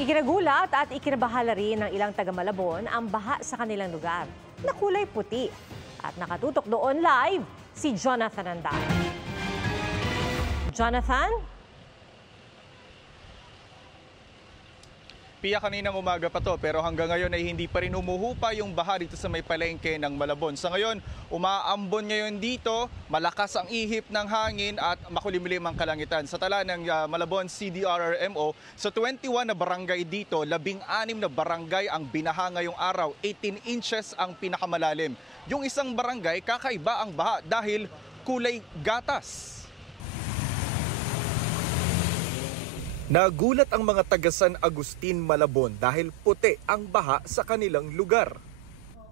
Ikinagulat at ikinabahala rin ng ilang taga-Malabon ang baha sa kanilang lugar na kulay puti. At nakatutok doon live si Jonathan Andal. Jonathan? Pia, kaninang umaga pa to pero hanggang ngayon ay hindi pa rin umuhupa yung baha dito sa may palengke ng Malabon. Sa ngayon, umaambon ngayon dito, malakas ang ihip ng hangin at makulimlim ang kalangitan. Sa tala ng Malabon CDRRMO, sa 21 na barangay dito, 16 na barangay ang binaha ngayong araw, 18 inches ang pinakamalalim. Yung isang barangay, kakaiba ang baha dahil kulay gatas. Nagulat ang mga taga San Agustin, Malabon dahil puti ang baha sa kanilang lugar.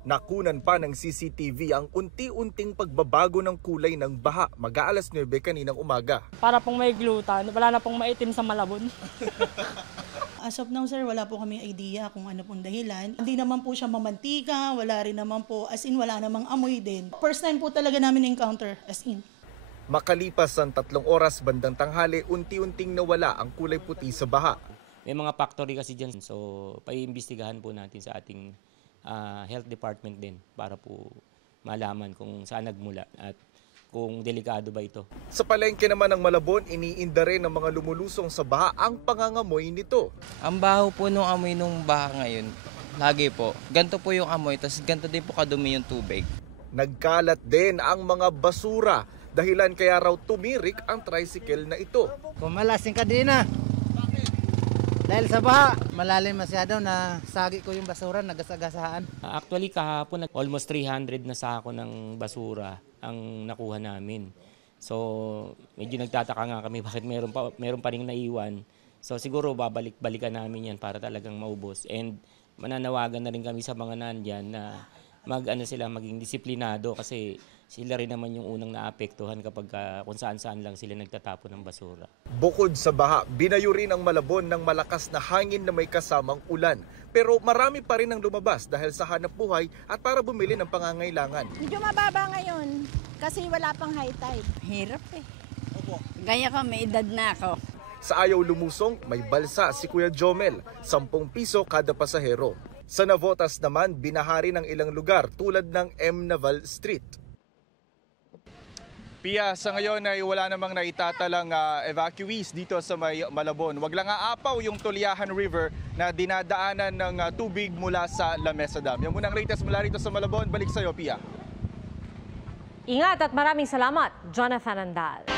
Nakunan pa ng CCTV ang unti-unting pagbabago ng kulay ng baha mag-aalas 9 kaninang umaga. Para pong may glutan, wala na pong maitim sa Malabon. As of now, sir, wala po kaming idea kung ano pong dahilan. Hindi naman po siya mamantika, wala rin naman po, as in wala namang amoy din. First time po talaga namin encounter, as in. Makalipas ang 3 oras bandang tanghali, unti-unting nawala ang kulay puti sa baha. May mga factory kasi dyan, so paiimbestigahan po natin sa ating health department din para po malaman kung saan nagmula at kung delikado ba ito. Sa palengke naman ng Malabon, iniinda rin ng mga lumulusong sa baha ang pangangamoy nito. Ang baho po nung amoy nung baha ngayon, lagi po. Ganto po yung amoy, tapos ganto din po kadumi yung tubig. Nagkalat din ang mga basura, dahilan kaya raw tumirik ang tricycle na ito. Kumalasing ka din na. Dahil sa baha, malalim masyado na sagi ko yung basura, nagasagasahan. Actually kahapon, almost 300 na sako ng basura ang nakuha namin. So medyo nagtataka nga kami bakit meron pa ring naiwan. So siguro balikan namin yan para talagang maubos. And mananawagan na rin kami sa mga nandyan na maging disiplinado kasi sila rin naman yung unang naapektuhan kapag kung saan-saan lang sila nagtatapon ng basura. Bukod sa baha, binayo rin ang Malabon ng malakas na hangin na may kasamang ulan. Pero marami pa rin ang lumabas dahil sa hanap buhay at para bumili ng pangangailangan. Medyo mababa ngayon kasi wala pang high tide. Hirap eh. Gaya ko, may edad na ako. Sa ayaw lumusong, may balsa si Kuya Jomel, 10 piso kada pasahero. Sa Navotas naman, binahari ng ilang lugar tulad ng M. Naval Street. Pia, sa ngayon ay wala namang naitatalang evacuees dito sa may Malabon. Wag lang aapaw yung Tuliahan River na dinadaanan ng tubig mula sa La Mesa Dam. Yan muna ang latest mula rito sa Malabon. Balik sa iyo, Pia. Ingat at maraming salamat, Jonathan Andal.